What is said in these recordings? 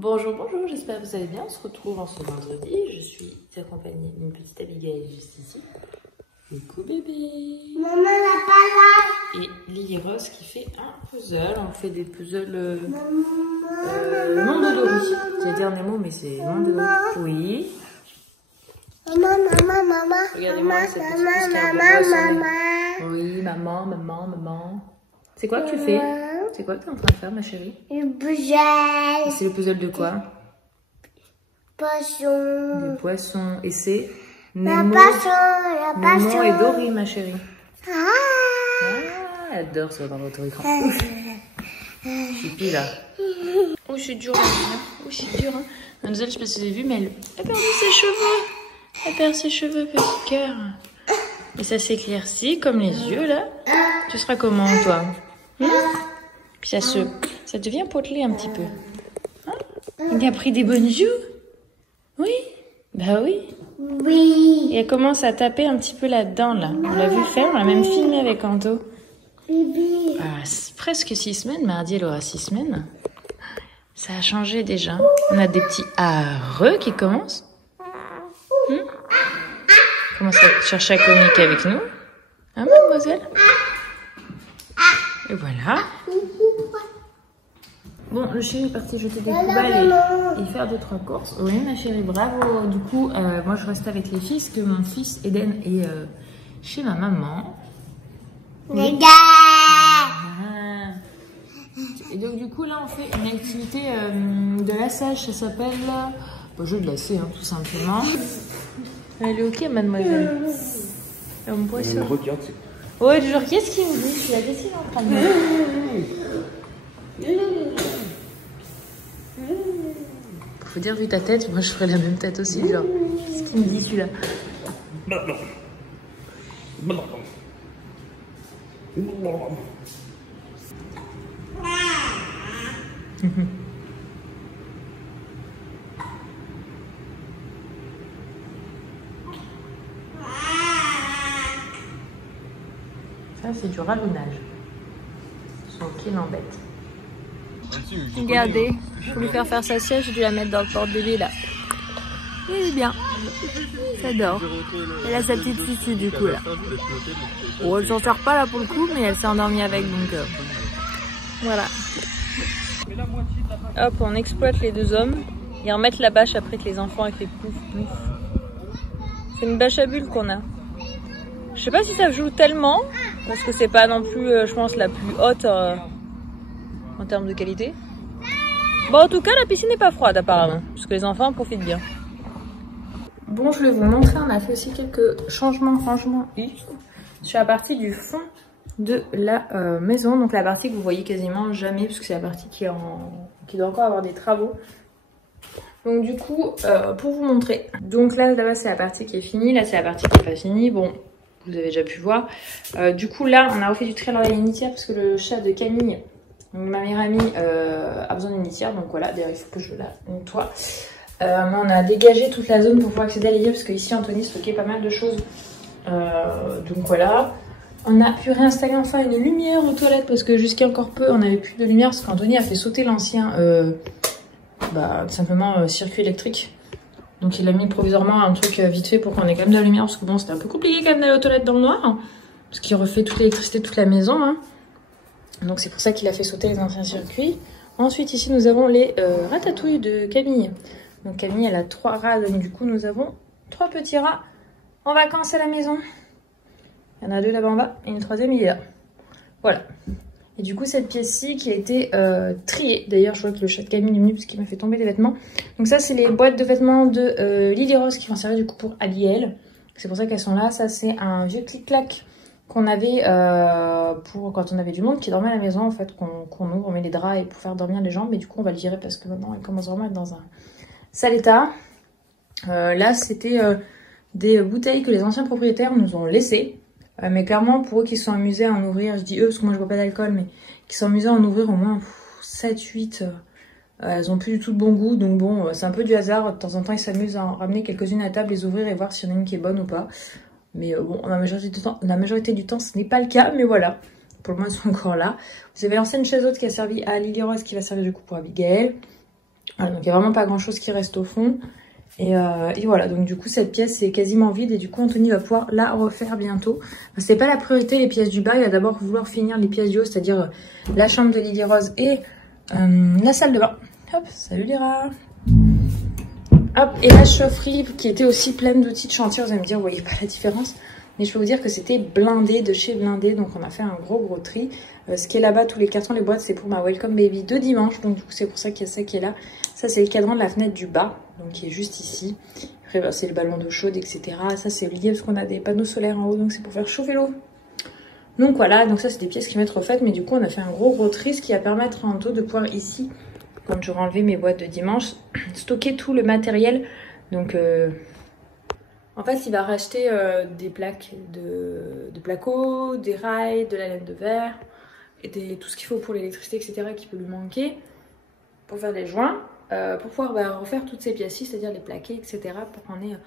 Bonjour, bonjour, j'espère que vous allez bien. On se retrouve en ce vendredi. Je suis accompagnée d'une petite Abigail juste ici. Coucou bébé. Maman n'est pas là. Et Lily Rose qui fait un puzzle. On fait des puzzles Mondodori. J'ai dit un mot, mais c'est Mondodori. Oui. Maman. Regardez-moi, c'est maman. Oui, maman. C'est quoi que tu fais? C'est quoi que tu es en train de faire, ma chérie? Le puzzle. C'est le puzzle de quoi? Poisson. Des poissons. Et c'est La Nemo, poisson. et Dory, ma chérie. Ah. Elle adore ça dans votre écran. Chipi là. Oh, je suis dure là. Oh, je suis dure. Hein. Mademoiselle, je sais pas si vous avez vu, mais elle a perdu ses cheveux. Elle perd ses cheveux, petit cœur. Et ça s'éclaircit comme les yeux là. Tu seras comment, toi? Puis ça devient potelé un petit peu. Hein? Il a pris des bonnes joues? Oui? Bah oui. Oui. Et elle commence à taper un petit peu là-dedans, là. On l'a vu faire, on l'a même filmé avec Anto. Bibi. Ah, presque 6 semaines. Mardi, elle aura 6 semaines. Ça a changé déjà. On a des petits areux qui commencent. Commence à chercher à communiquer avec nous. Hein, mademoiselle? Et voilà. Bon, le chéri est parti jeter des poubelles et faire 2-3 courses. Oui, ma chérie, bravo. Du coup, moi, je reste avec les filles, parce que mon fils Eden est chez ma maman. Les gars. Ah. Et donc, du coup, là, on fait une activité de lassage. Ça s'appelle jeu de lacet, hein, tout simplement. Elle est ok, mademoiselle. Elle me boit ça. Regarde, Ouais, toujours, qu'est-ce qu'il me dit? Qu'est-ce qu'il est en train de dire? Faut dire, vu ta tête, moi je ferais la même tête aussi, genre. Qu'est-ce qu'il me dit celui-là? Ça, c'est du rallonnage. Son qui l'embête. Regardez, pour lui faire sa sieste, j'ai dû la mettre dans le porte-bébé là. Il est bien. Ça dort. Elle a sa petite sucue du coup là. Bon, elle s'en sort pas là pour le coup, mais elle s'est endormie avec donc voilà. Hop, on exploite les deux hommes et on met la bâche après que les enfants aient fait pouf pouf. C'est une bâche à bulles qu'on a. Je sais pas si ça joue tellement, parce que c'est pas non plus, je pense, la plus haute en termes de qualité. Bon, en tout cas, la piscine n'est pas froide apparemment, parce que les enfants en profitent bien. Bon, je vais vous montrer, on a fait aussi quelques changements, franchement, sur la partie du fond de la maison. Donc la partie que vous voyez quasiment jamais, parce que c'est la partie qui doit encore avoir des travaux. Donc du coup, pour vous montrer, donc là-bas c'est la partie qui est finie, là c'est la partie qui n'est pas finie. Bon, vous avez déjà pu voir. Du coup là, on a refait du trailer et une litière parce que le chat de Camille, ma meilleure amie, a besoin d'une litière. Donc voilà, d'ailleurs il faut que je la nettoie. On a dégagé toute la zone pour pouvoir accéder à la litière parce qu'ici Anthony stockait pas mal de choses. Donc voilà. On a pu réinstaller enfin une lumière aux toilettes parce que jusqu'à encore peu on n'avait plus de lumière parce qu'Anthony a fait sauter l'ancien tout simplement circuit électrique. Donc il a mis provisoirement un truc vite fait pour qu'on ait quand même de la lumière parce que bon c'était un peu compliqué quand même d'aller aux toilettes dans le noir hein, parce qu'il refait toute l'électricité de toute la maison hein. Donc c'est pour ça qu'il a fait sauter les anciens circuits. Ensuite ici nous avons les ratatouilles de Camille. Donc Camille elle a 3 rats donc du coup nous avons 3 petits rats en vacances à la maison. Il y en a 2 là-bas en bas et une 3e il est là. Voilà. Et du coup, cette pièce-ci qui a été triée. D'ailleurs, je vois que le chat de Camille est venu parce qu'il m'a fait tomber des vêtements. Donc ça, c'est les boîtes de vêtements de Lily Rose qui vont servir du coup pour habiller elle. C'est pour ça qu'elles sont là. Ça, c'est un vieux clic-clac qu'on avait pour quand on avait du monde qui dormait à la maison. En fait, qu'on ouvre, on met les draps et pour faire dormir les gens. Mais du coup, on va le virer parce que maintenant, elle commence vraiment à être dans un sale état. Là, c'était des bouteilles que les anciens propriétaires nous ont laissées. Mais clairement, pour eux qui se sont amusés à en ouvrir, je dis eux parce que moi je bois pas d'alcool, mais qui se sont amusés à en ouvrir au moins 7-8, elles ont plus du tout de bon goût. Donc bon, c'est un peu du hasard. De temps en temps, ils s'amusent à en ramener quelques-unes à table, les ouvrir et voir s'il y en a une qui est bonne ou pas. Mais bon, la majorité du temps, ce n'est pas le cas. Mais voilà, pour le moment, ils sont encore là. Vous avez l'ancienne chaise haute qui a servi à Lily Rose, qui va servir du coup pour Abigail. Voilà, donc il n'y a vraiment pas grand chose qui reste au fond. Et voilà, donc du coup cette pièce est quasiment vide et du coup Anthony va pouvoir la refaire bientôt. Enfin, c'est pas la priorité les pièces du bas, il va d'abord vouloir finir les pièces du haut, c'est-à-dire la chambre de Lily Rose et la salle de bain. Hop, salut les rats. Hop, et la chaufferie qui était aussi pleine d'outils de chantier, vous allez me dire, vous voyez pas la différence. Mais je peux vous dire que c'était blindé de chez blindé, donc on a fait un gros tri. Ce qui est là-bas, tous les cartons, les boîtes, c'est pour ma Welcome Baby de dimanche, donc du coup c'est pour ça qu'il y a ça qui est là. Ça c'est le cadran de la fenêtre du bas, donc qui est juste ici. Après bah, c'est le ballon d'eau chaude, etc. Ça c'est lié parce qu'on a des panneaux solaires en haut, donc c'est pour faire chauffer l'eau. Donc voilà, donc ça c'est des pièces qui vont être refaites, mais du coup on a fait un gros tri, ce qui va permettre en tout de pouvoir ici, quand j'aurai enlevé mes boîtes de dimanche, stocker tout le matériel. Donc en fait il va racheter des plaques de placo, des rails, de la laine de verre, et tout ce qu'il faut pour l'électricité, etc. qui peut lui manquer pour faire des joints, pour pouvoir refaire toutes ces pièces-ci, c'est-à-dire les plaquer, etc. pour qu'on ait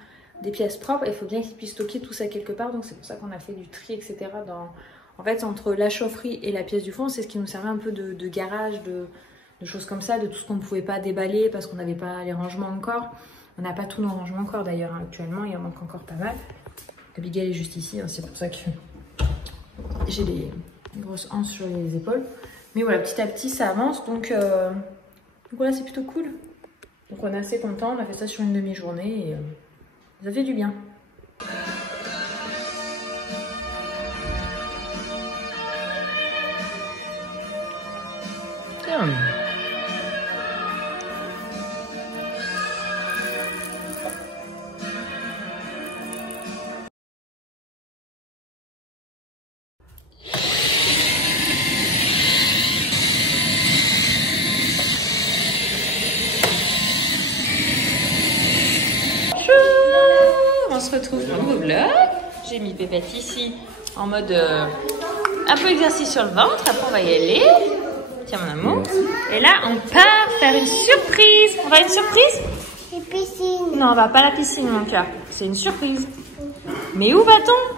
des pièces propres. Il faut bien qu'il puisse stocker tout ça quelque part, donc c'est pour ça qu'on a fait du tri, etc. En fait entre la chaufferie et la pièce du fond, c'est ce qui nous servait un peu de garage, de choses comme ça, de tout ce qu'on ne pouvait pas déballer parce qu'on n'avait pas les rangements encore. On n'a pas tous nos rangements encore d'ailleurs, hein, actuellement, il en manque encore pas mal. Abigail est juste ici, hein, c'est pour ça que j'ai des grosses hanches sur les épaules. Mais voilà, petit à petit ça avance, donc voilà, c'est plutôt cool. Donc on est assez content, on a fait ça sur une demi-journée et ça fait du bien. Tiens. On se retrouve pour un nouveau vlog. J'ai mis Pépette ici en mode un peu exercice sur le ventre. Après on va y aller. Tiens mon amour. Et là on part faire une surprise. On va à une surprise? Une piscine. Non, on va pas à la piscine mon cœur. C'est une surprise. Mais où va-t-on?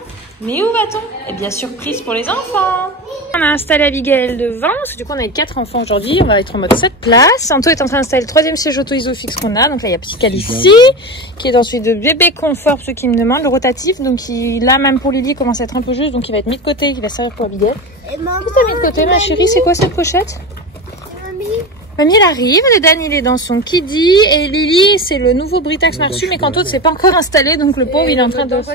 Eh bien surprise pour les enfants. On a installé Abigail devant, parce que du coup on a 4 enfants aujourd'hui, on va être en mode 7 places. Anto est en train d'installer le 3e siège auto isofix qu'on a, donc là il y a petit Calici, qui est dans celui de bébé confort, pour ceux qui me demandent, le rotatif, donc là même pour Lily il commence à être un peu juste, donc il va être mis de côté, il va servir pour Abigail. Qu'est-ce que t'as mis de côté ma chérie? C'est quoi cette pochette? Mamie elle arrive, le Dan il est dans son Kiddy, et Lily c'est le nouveau Britax qu'on a reçu, mais qu'Anto ne s'est pas encore installé, donc le pauvre il est en train de se...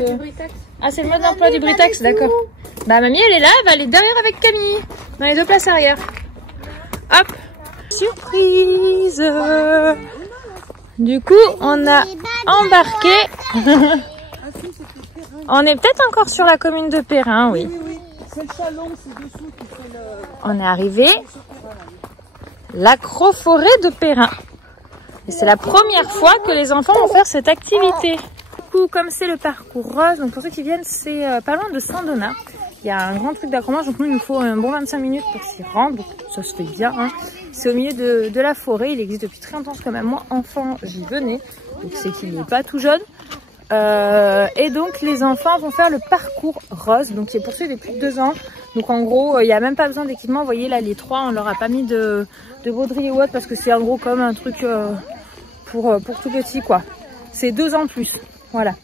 Ah c'est le mode d'emploi du Britax, d'accord. Bah mamie elle est là, elle va aller derrière avec Camille, dans les 2 places arrière. Hop, surprise. Du coup on a embarqué. On est peut-être encore sur la commune de Perrin, oui. On est arrivé l'Acroforêt de Perrin. Et c'est la première fois que les enfants vont faire cette activité. Du coup, comme c'est le parcours rose, donc pour ceux qui viennent, c'est pas loin de Saint-Donat. Il y a un grand truc d'accrochage, donc nous il nous faut un bon 25 minutes pour s'y rendre, donc ça se fait bien. Hein. C'est au milieu de la forêt, il existe depuis très longtemps, parce que même moi, enfant, j'y venais, donc c'est qu'il n'est pas tout jeune. Et donc les enfants vont faire le parcours rose, donc c'est poursuivi depuis 2 ans. Donc en gros, il n'y a même pas besoin d'équipement. Vous voyez là, les 3, on leur a pas mis de baudrier ou autre parce que c'est en gros comme un truc pour tout petit quoi. C'est 2 ans plus, voilà.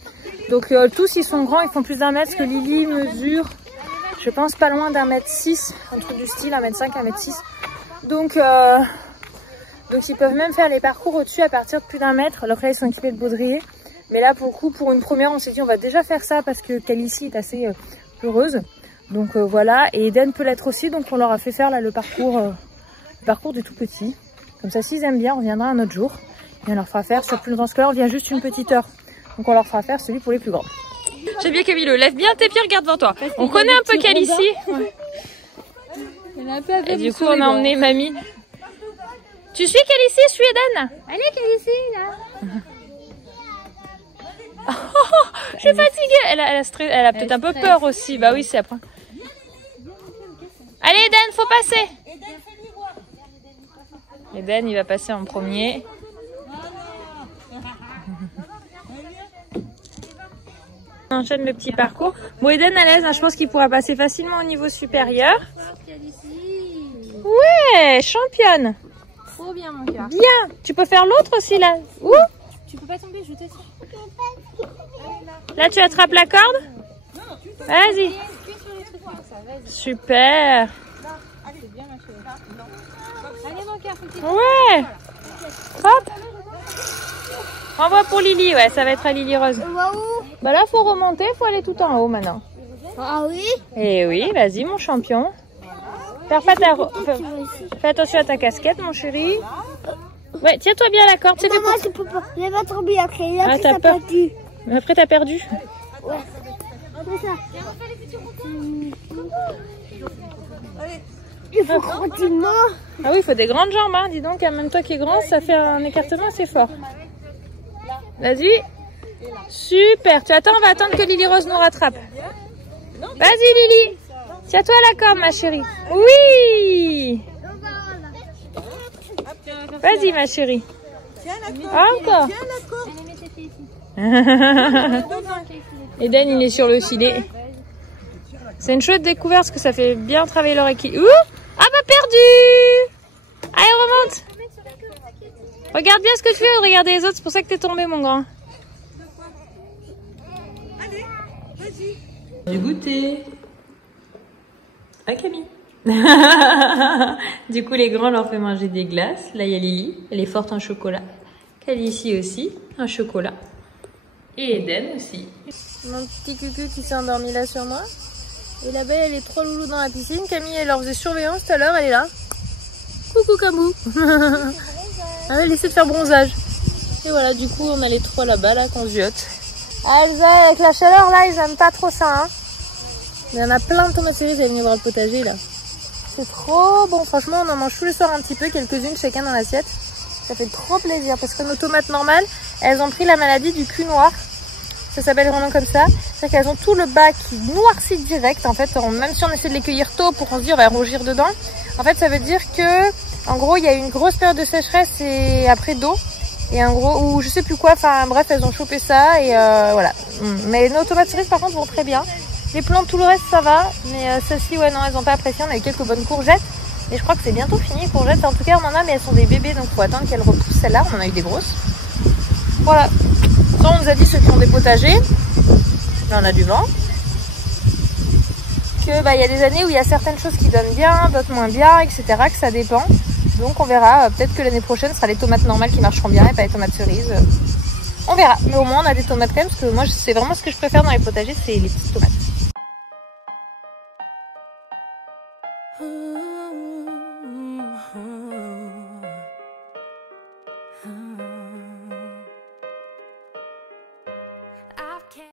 Donc tous ils sont grands, ils font plus d'1 mètre, parce que Lily mesure, je pense pas loin d'1,6 m, un truc du style, 1,5 m, 1,6 m. Donc ils peuvent même faire les parcours au-dessus à partir de plus d'1 mètre. Alors là ils sont équipés de baudrier. Mais là pour le coup, pour une première, on s'est dit on va déjà faire ça parce que Calici est assez heureuse. Donc voilà, et Eden peut l'être aussi, donc on leur a fait faire là le parcours du tout petit. Comme ça, s'ils aiment bien, on reviendra un autre jour. Et on leur fera faire sur plus grand scolaire, on vient juste une petite heure. Donc on leur fera faire celui pour les plus grands. J'aime bien Camille, lève bien tes pieds, regarde devant toi. On connaît un peu Calici. Ouais. Et du coup, on a emmené mamie. Tu suis Calici, je suis Eden. Allez Calici là. Oh, je suis fatiguée. Elle a peut-être un peu peur aussi. Bah oui, c'est après. Allez Eden, faut passer. Eden, il va passer en premier. On enchaîne le petit parcours. Bon, Eden à l'aise, hein, je pense qu'il pourra passer facilement au niveau supérieur. Ouais, championne. Trop bien mon cœur. Bien. Tu peux faire l'autre aussi là. Où? Tu peux pas tomber, je t'assure. Là tu attrapes la corde. Vas-y. Super. Allez mon cœur, faut que tu... Ouais. Hop. Envoie pour Lily, ouais, ça va être à Lily Rose. Bah là faut remonter, faut aller tout en haut maintenant. Ah oui? Eh oui, vas-y mon champion. Fais attention à ta casquette mon chéri. Ouais, tiens-toi bien à la corde. Maman, je peux pas. Je vais pas tomber après. Ah, t'as peur. Mais après t'as perdu. Ouais. C'est ça. Il faut continuer. Ah oui, il faut des grandes jambes, hein. Dis donc, même toi qui es grand, ça fait un écartement assez fort. Vas-y. Super. Tu attends, on va attendre que Lily Rose nous rattrape. Vas-y Lily. Tiens-toi à la corde ma chérie. Oui. Vas-y ma chérie. Encore. Eden il est sur le filet. C'est une chouette découverte parce que ça fait bien travailler leur équilibre. Ah bah perdu. Allez remonte. Regarde bien ce que tu fais, regarde les autres, c'est pour ça que t'es tombé mon grand. Allez, vas-y. Du goûter. Ah Camille. Du coup les grands leur fait manger des glaces. Là il y a Lily, elle est forte en chocolat. Calicie aussi, un chocolat. Et Eden aussi. Mon petit cucu qui s'est endormi là sur moi. Et la belle elle est trop loulou dans la piscine. Camille elle leur faisait surveillance tout à l'heure, elle est là. Coucou Camou. Elle essaie de faire bronzage. Et voilà, du coup on a les trois là-bas là qu'on ziote. Ah Elsa, avec la chaleur là ils aiment pas trop ça hein. Il y en a plein de tomates cerises à venir voir le potager là. C'est trop bon, franchement on en mange tous les soirs un petit peu, quelques-unes chacun dans l'assiette. Ça fait trop plaisir parce que nos tomates normales, elles ont pris la maladie du cul noir. Ça s'appelle vraiment comme ça. C'est-à-dire qu'elles ont tout le bas qui noircit direct. En fait, même si on essaie de les cueillir tôt pour qu'on se dit on va rougir dedans. En fait, ça veut dire que, en gros, il y a eu une grosse période de sécheresse et après d'eau. Et en gros, ou je sais plus quoi, enfin bref, elles ont chopé ça et voilà. Mais nos tomates cerises par contre vont très bien. Les plantes, tout le reste ça va. Mais celles-ci, ouais, non, elles ont pas apprécié. On a eu quelques bonnes courgettes. Et je crois que c'est bientôt fini, les courgettes. En tout cas, on en a, mais elles sont des bébés, donc faut attendre qu'elles repoussent celles-là. On en a eu des grosses. Voilà. Ça, on nous a dit ceux qui ont des potagers. Là, on a du vent. Que bah, y a des années où il y a certaines choses qui donnent bien, d'autres moins bien, etc. Que ça dépend. Donc on verra. Peut-être que l'année prochaine, ce sera les tomates normales qui marcheront bien et pas les tomates cerises. On verra. Mais au moins, on a des tomates quand même, parce que moi, c'est vraiment ce que je préfère dans les potagers, c'est les petites tomates.